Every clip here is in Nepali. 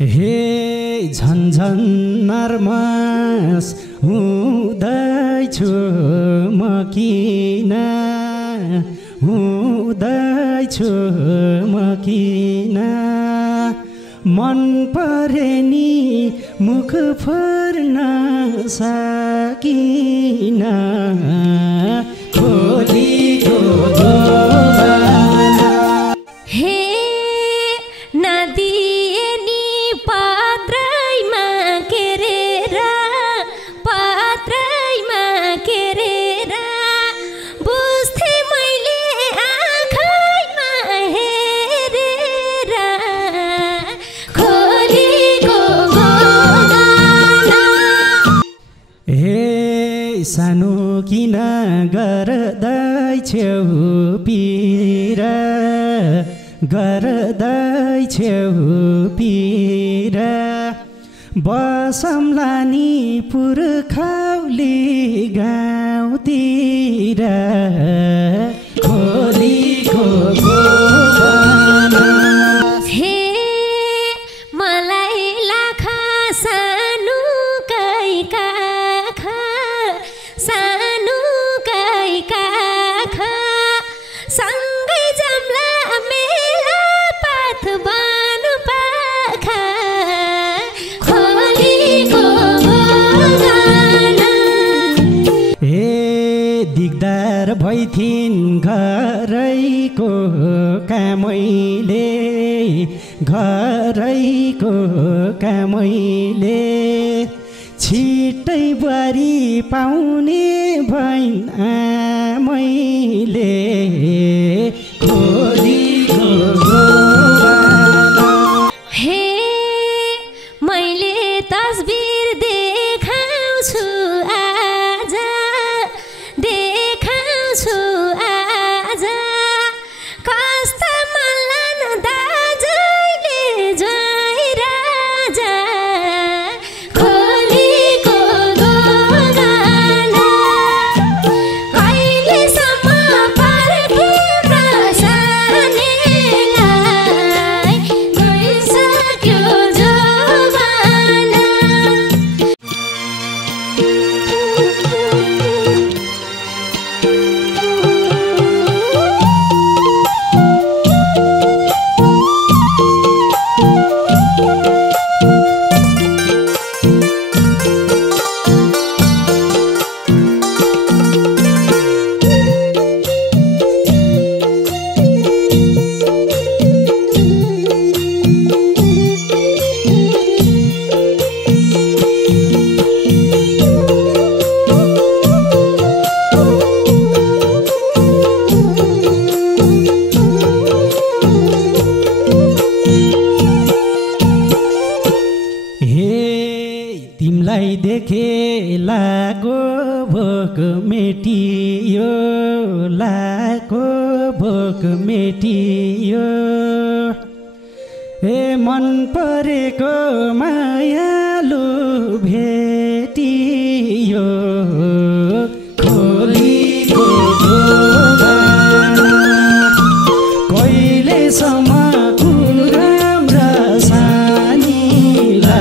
हे झन्झन नर्मस हुँदैछु म किन हुँदैछु म किन मन परे नि मुख फर्न सकिन खोलीको हे नदिए नि पात्रैमा केरेर बुझ्थे मैले आँखैमा हेरेर खोलीको गोगाना। हे सानो किन गर्दैछौ पिर बसम्ला नि पुर्खौली गाउँतिर खोलीको गोबना। हे मलाई लाखा सानुकै काखा सँगै जम्ला मेला पात बानु पाखा खोलीको गोगाना। हे दिगदार भइथिन् घरैको कामैले छिट्टै बुहारी पाउने भइन् आमैले खोलीको गोगाना। हे मैले तस्बिर देखाउँछु आज कस्ता मल्लान दाजुले ज्वाइँ राजा खोलीको गोगाना। कहिलेसम्म पर्खिम सानीलाई गइसक्यो जवाना। तिमलाई देखे लागो भोक मेटियो ए मन परेको मायालु भेटियो खोलीको गोगाना। कहिलेसम्म कुराम र सानीलाई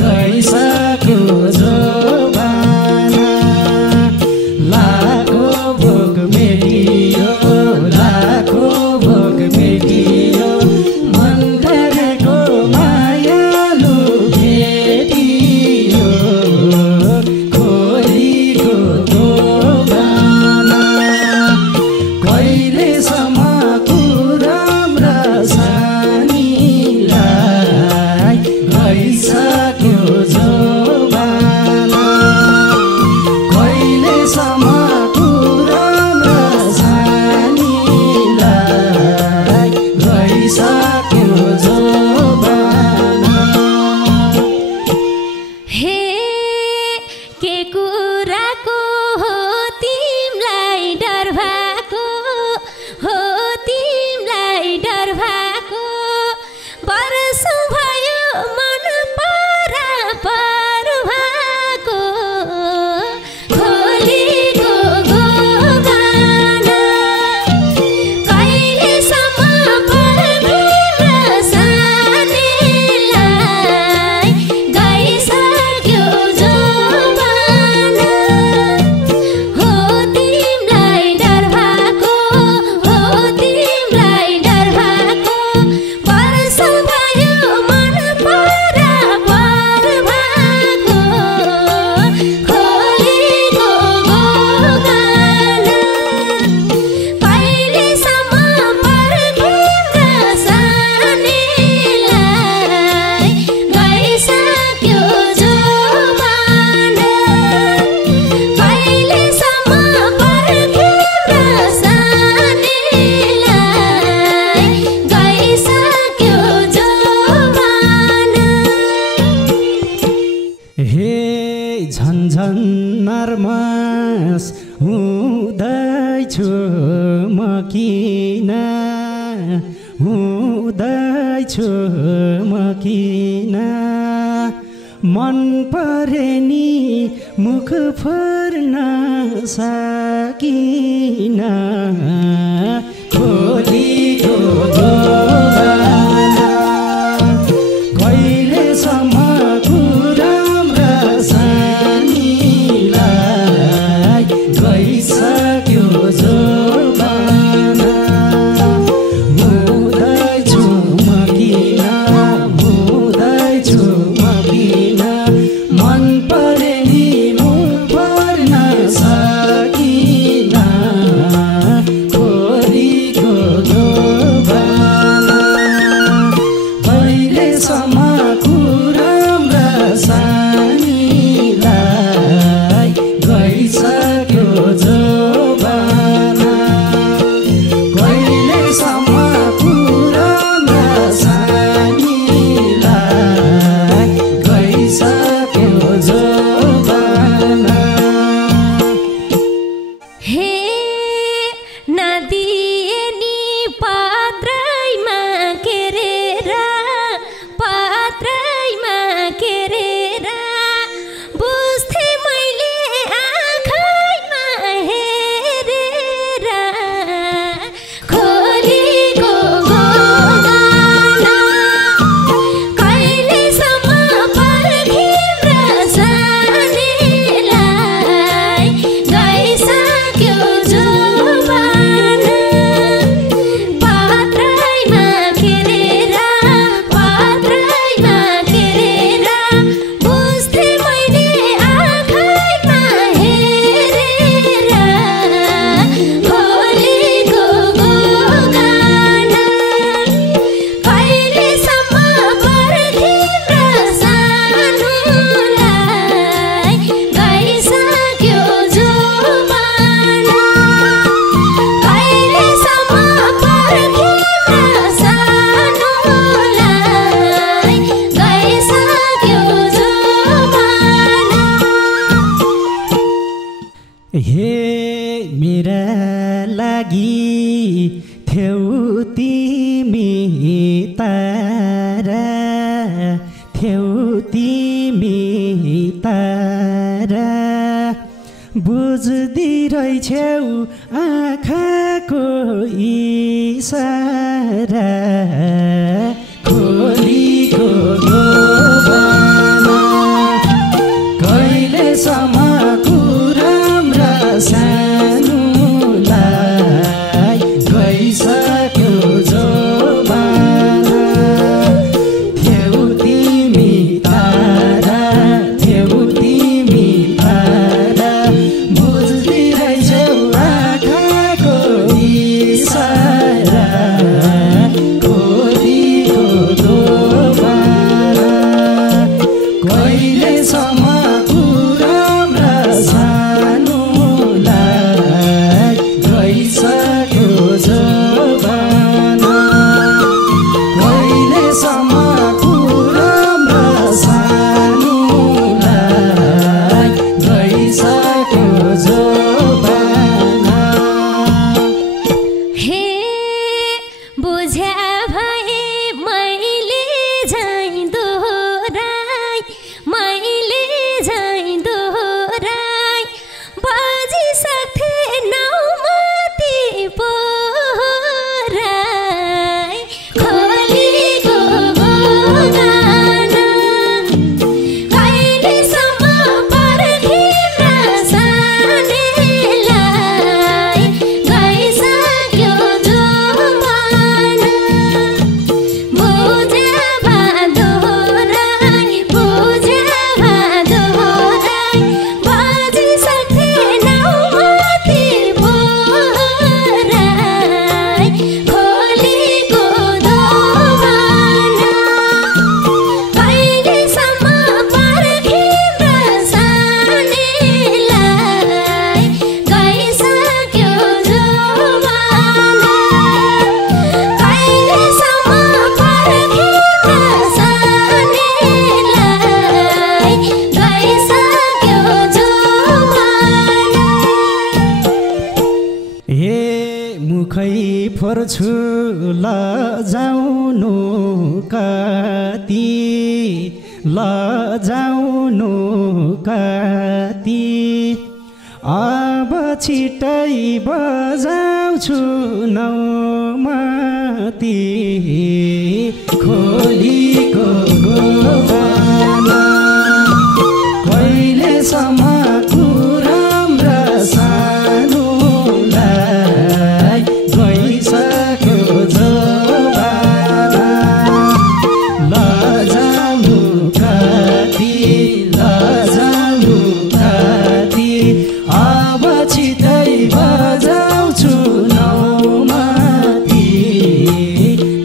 गइसक्यो जवाना। लाखो भोक मेटियो मन परेको मायालु भेटियो खोलीको गोगाना। कहिलेसम्म कुराम र सानीलाई गइसक्यो जवाना। कहिलेसम्म कुराम र सानीलाई गइसक्यो जवाना। हे के कुराको हो तिमलाई डर भएको वर्षौं भयो मन परापर भएको खोलीको गोगाना। कहिलेसम्म पर्खिम सानी नर्भस हुँदैछु म किन हुँदैछु म किन मन परे नि मुख फर्न सकिन खोलीको दोभाना कहिलेसम्म कुराम र सानीलाई गइसक्यो जोबाना हुँदैछु म किन हुँदैछु म किन मन परे नि मुख पर्न सकिन खोलीको दोभाना कहिलेसम्म कुराम र सानीलाई गइसक्यो जोबाना कहिलेसम्म कुराम र सानीलाई गइसक्यो जोबाना हे नदिए नि पात्रैमा केरेर पात्रैमा केरेर बुझ्थे मैले आँखैमा हेरेर खोलीको गोदाना कहिलेसम्म पर्खिम र सानीलाई गइसक्यो जोबाना पात्रैमा केरेर बुझ्थे मैले आँखैमा हेरेर खोलीको गोदाना कहिलेसम्म पर्खिम र सानुलाई गइसक्यो जोबाना कहिलेसम्म पर्खिम र सानुलाई गइसक्यो जोबाना हे मेरा लागि थेउ तिमी तारा थेउ तिमी तारा बुझ्दी रहेछौ आँखाको इसारा खोलीको दोभाना कहिलेसम्म कुराम र सानुलाई गइसक्यो जोबाना थेउ तिमी तारा बुझ्दी रहेछौ आँखाको इसारा खोलीको कति लजाउनु कति अब छिटै बजाउँछु नौमती खोलीको गोबाना कहिलेसम्म कुराम र सानुलाई गइसक्यो जोबाना लजाउनु कति अब छिटै बजाउँछु नौमती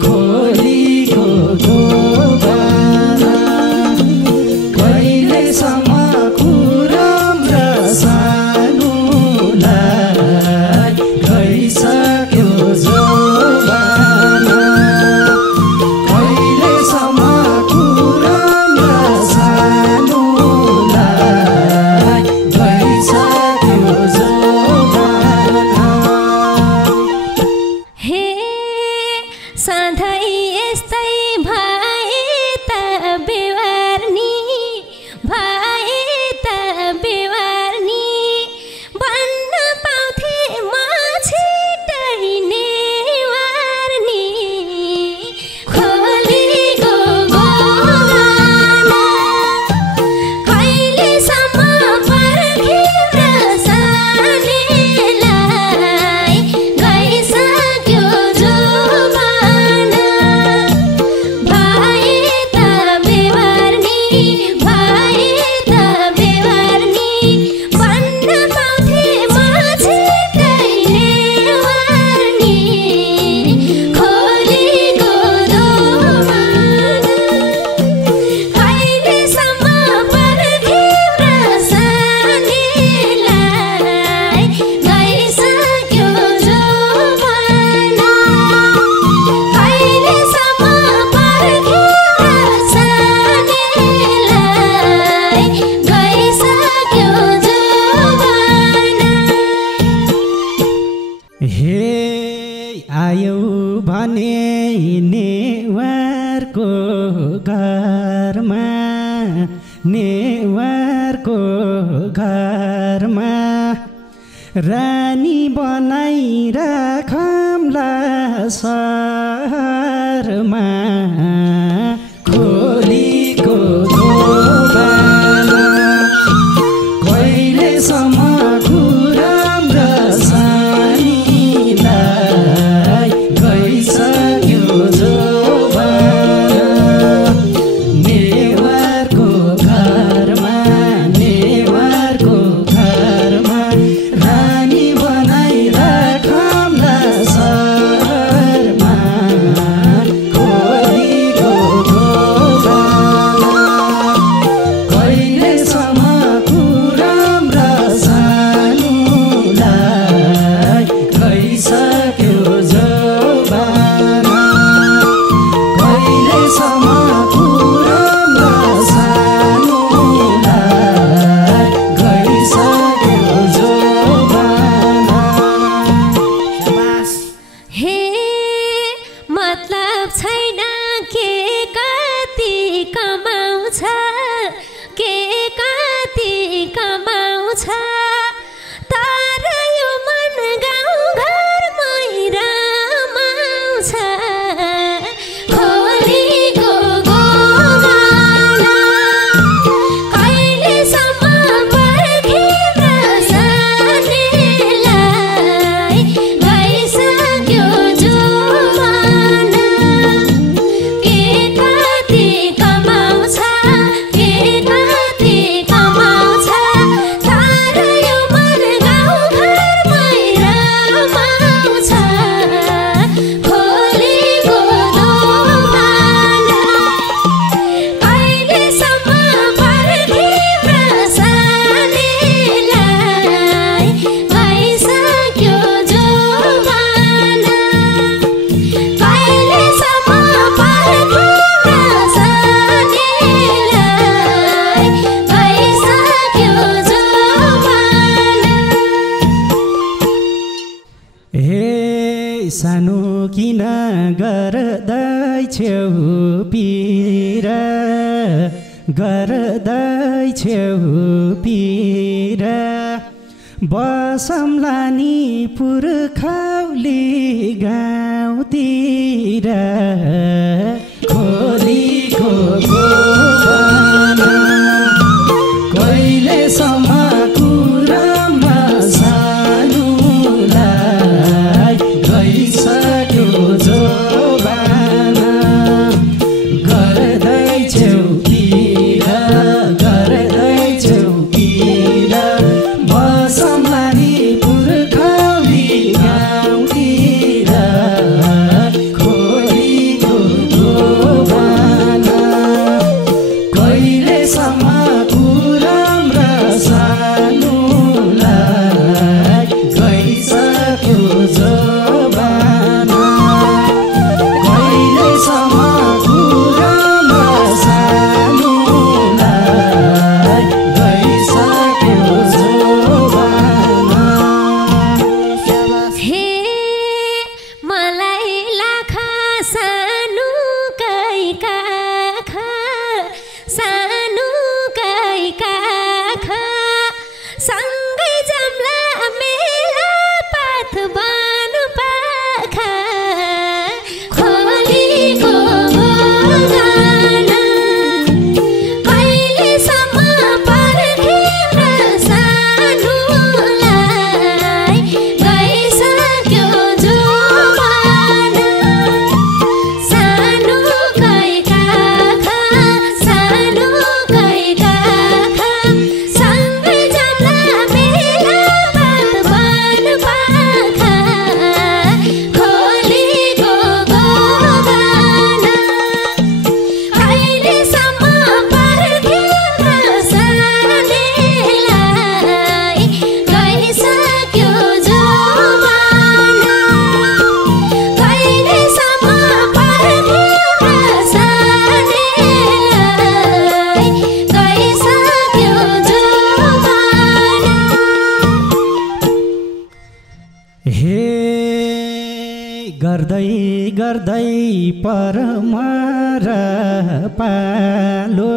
खोलीको गोबाना कहिलेसम्म कुराम र सानुलाई गइसक्यो जोबाना कहिलेसम्म कुराम र सानुलाई गइसक्यो जोबाना। हे सधैँ यस्तै भए त बेवार्नी भन्न पाउँथे म छिटै नेवार्नी खोलीको गोबाना कहिलेसम्म पर्खिएर सानीलाई गइसक्यो जोबाना भए त बेवार्नी भन्न पाउँथे म छिटै नेवार्नी खोलीको गोबाना कहिलेसम्म पर्खिएर सानीलाई गइसक्यो जोबाना कहिलेसम्म पर्खिएर सानीलाई गइसक्यो जोबाना। हे आयौ भने नेवारको घरमा रानी बनाइराखौँला सहरमा खोलीको गोबाना कहिलेसम्म कुराम र सानीलाई गइसक्यो जोबाना नेवारको घरमा रानी बनाइराखौँला सहरमा खोली गर्दै छेउ पिर बसम्ला नि पुर्खौली गाउँतिर खोलीको गोबना कहिलेसम्म कुरामा सानुलाई गइसक्यो जोबाना गर्दै छेउ पिर बसम्ला नि पुर्खौली गाउँतिर खोलीको गोबना कहिलेसम्म कुराम र सानुलाई गइसक्यो जोबाना कहिलेसम्म कुराम र सानुलाई गइसक्यो जोबाना हे मलाई लाखा सानो कै काखा सानो कै काखा सँगै जम्ला मेला पात बानु पाखा खोलीको गोगाना कहिलेसम्म पर्खेर सानुलाई गइसक्यो जोबाना सानो कै काखा सानो कै काखा सँगै जम्ला मेला पात बानु पाखा खोलीको गोगाना कहिलेसम्म पर्खेर सानेलाई गइसक्यो जोबाना कहिलेसम्म पर्खेर सानेलाई गइसक्यो जोबाना हे गर्दै गर्दै परमार पालो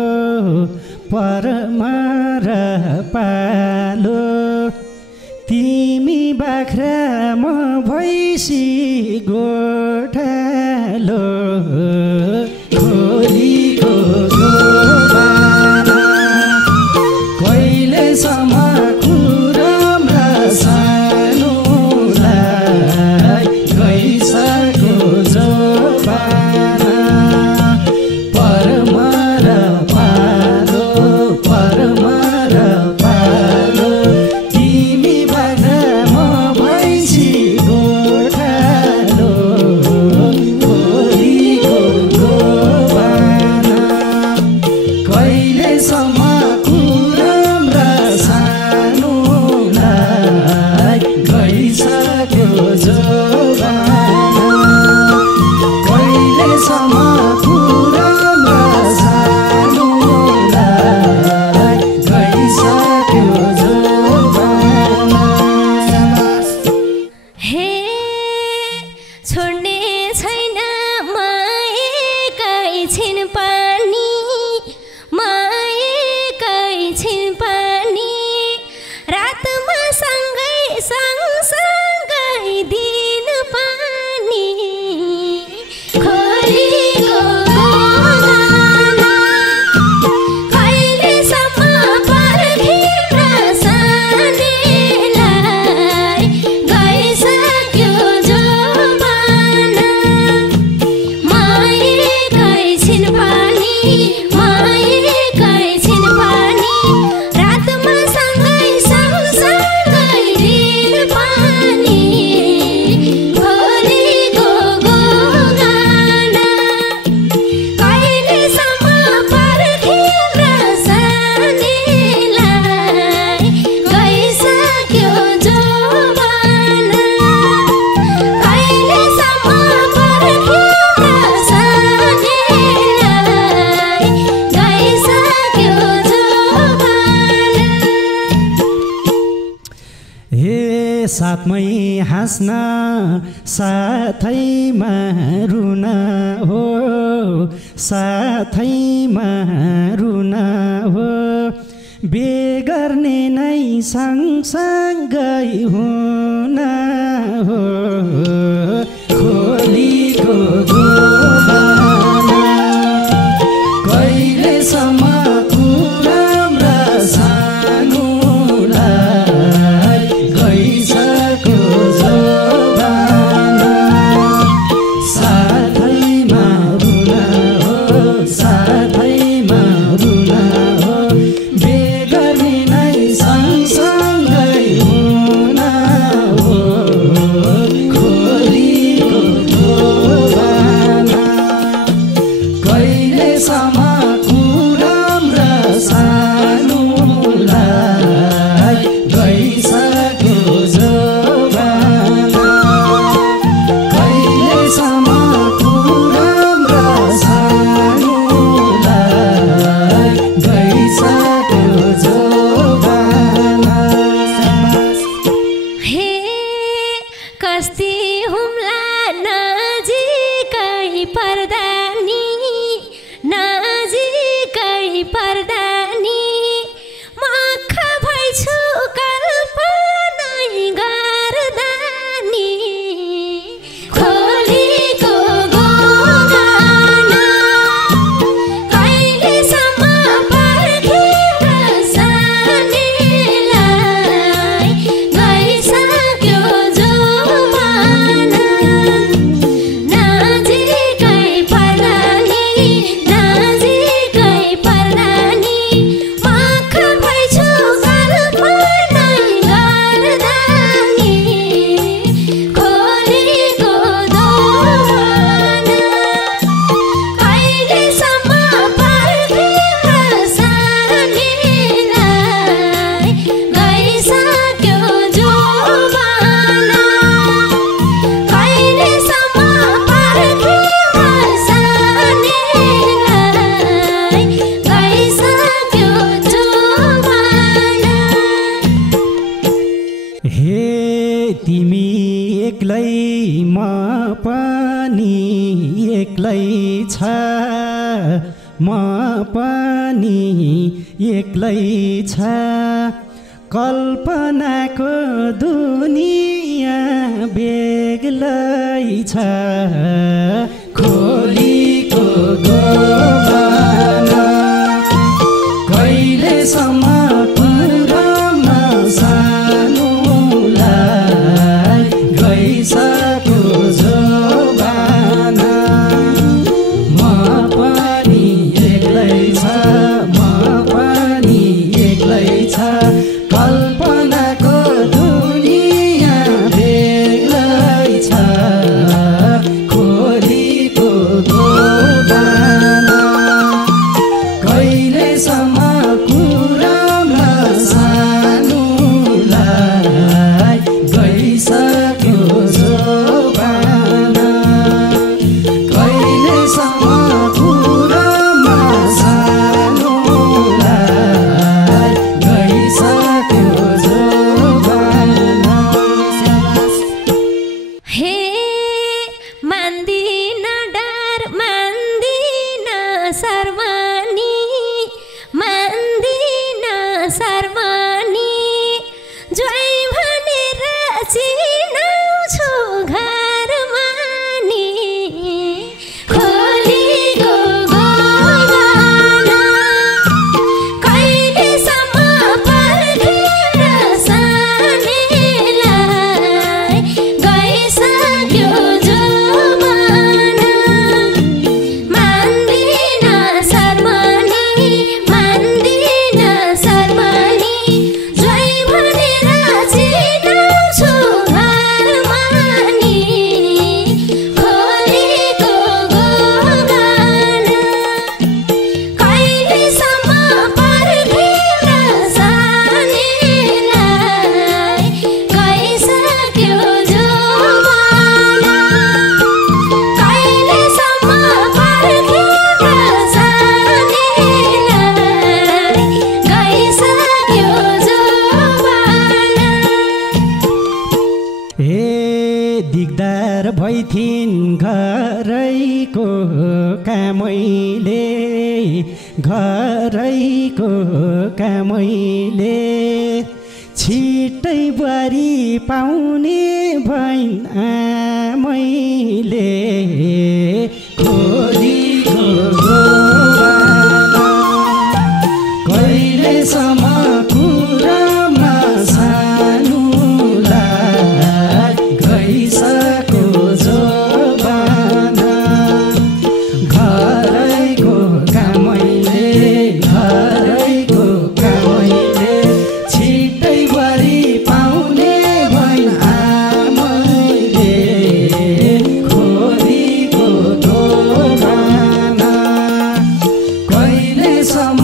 तिमी बाख्रा म भैँसी गोठालो खोलीको गोबाना कहिलेसम्म कुराम र सानुलाई गइसक्यो जोबाना परमार पालो तिमी बाख्रा म भैँसी गोठालो खोलीको गोबाना कहिलेसम्म कुराम र सानुलाई गइसक्यो जोबाना कहिलेसम्म कुराम र सानुलाई गइसक्यो जोबाना हे छोड्ने छैन माएकै छिन पानी माएकै छिन पानी रातमा सँगै सँगसँगै दिन पानी खोलीको गोगाना कहिलेसम्म पर्खेर सानेलाई गइसक्यो जोबाना माएकै छिन पानी माएकै छिन पानी रातमा सँगै सँगसँगै दिन पानी खोलीको गोगाना कहिलेसम्म पर्खेर सानेलाई गइसक्यो जोबाना कहिलेसम्म पर्खेर सानेलाई गइसक्यो जोबाना हे साथमै हाँस्न साथैमा रुन हो साथैमा रुन हो बेगर्ने नै सँगसँगै हुन हो खोलीको गोबाना कहिलेसम्म कुराम र सानुलाई गइसक्यो जोबाना साथैमा रुन हो साथैमा रुन हो बेगर्ने नै सँगसँगै हुन हो खोलीको गोबाना कहिलेसम्म कुराम र सानुलाई गइसक्यो जोबाना कहिलेसम्म कुराम र सानुलाई गइसक्यो जोबाना हे कस्ती हुम्ला नजिकै पर्दा नि नजिकै पर्दा नि मख भइछु कल्पनै गर्दा नि खोलीको गोबाना कहिलेसम्म पर्खेर सानीलाई गइसक्यो जोबाना नजिकै पर्दा नि नजिकै पर्दा नि मख भइछु कल्पनै गर्दा नि खोलीको दोबाना कहिलेसम्म पर्खेर सानीलाई गइसक्यो जोबाना कहिलेसम्म पर्खेर सानीलाई गइसक्यो जोबाना हे तिमी एक्लै म पनि एक्लै छ म पनि एक्लै छ कल्पनाको दुनियाँ बेग्लै छ खोलीको गोबाना कहिलेसम्म कुराम सानुलाई गइसक्यो जोबाना म पनि एक्लै छ म पनि एक्लै छ कल्पनाको दुनियाँ बेग्लै छ खोलीको गोबाना कहिलेसम्म कुराम सानुलाई गइसक्यो जोबाना कहिलेसम्म कुराम सानुलाई गइसक्यो जोबाना हे मान्दिन डर मान्दिन शर्मानी मान्दिन शर्मानी ज्वाइँ भनेर चिनाउँछु घरमा नि खोलीको गोबाना कहिलेसम्म पर्खेर सानीलाई गइसक्यो जोबाना मान्दिन शर्मानी मान्दिन शर्मानी ज्वाइँ भनेर चिनाउँछु घरमा नि खोलीको गोबाना कहिलेसम्म पर्खेर सानीलाई गइसक्यो जोबाना कहिलेसम्म पर्खेर सानीलाई गइसक्यो जोबाना हे दिगदार भइथिन् घरैको कामै घरैको कामैले छिट्टै बुहारी पाउने भइन् आमैले खोलीको गोबाना कहिलेसम्म कुरामा सानुलाई गइसक्यो जोबाना घरैको कामैले छिट्टै बुहारी पाउने भइन् आमैले खोलीको दोबाना कहिलेसम्म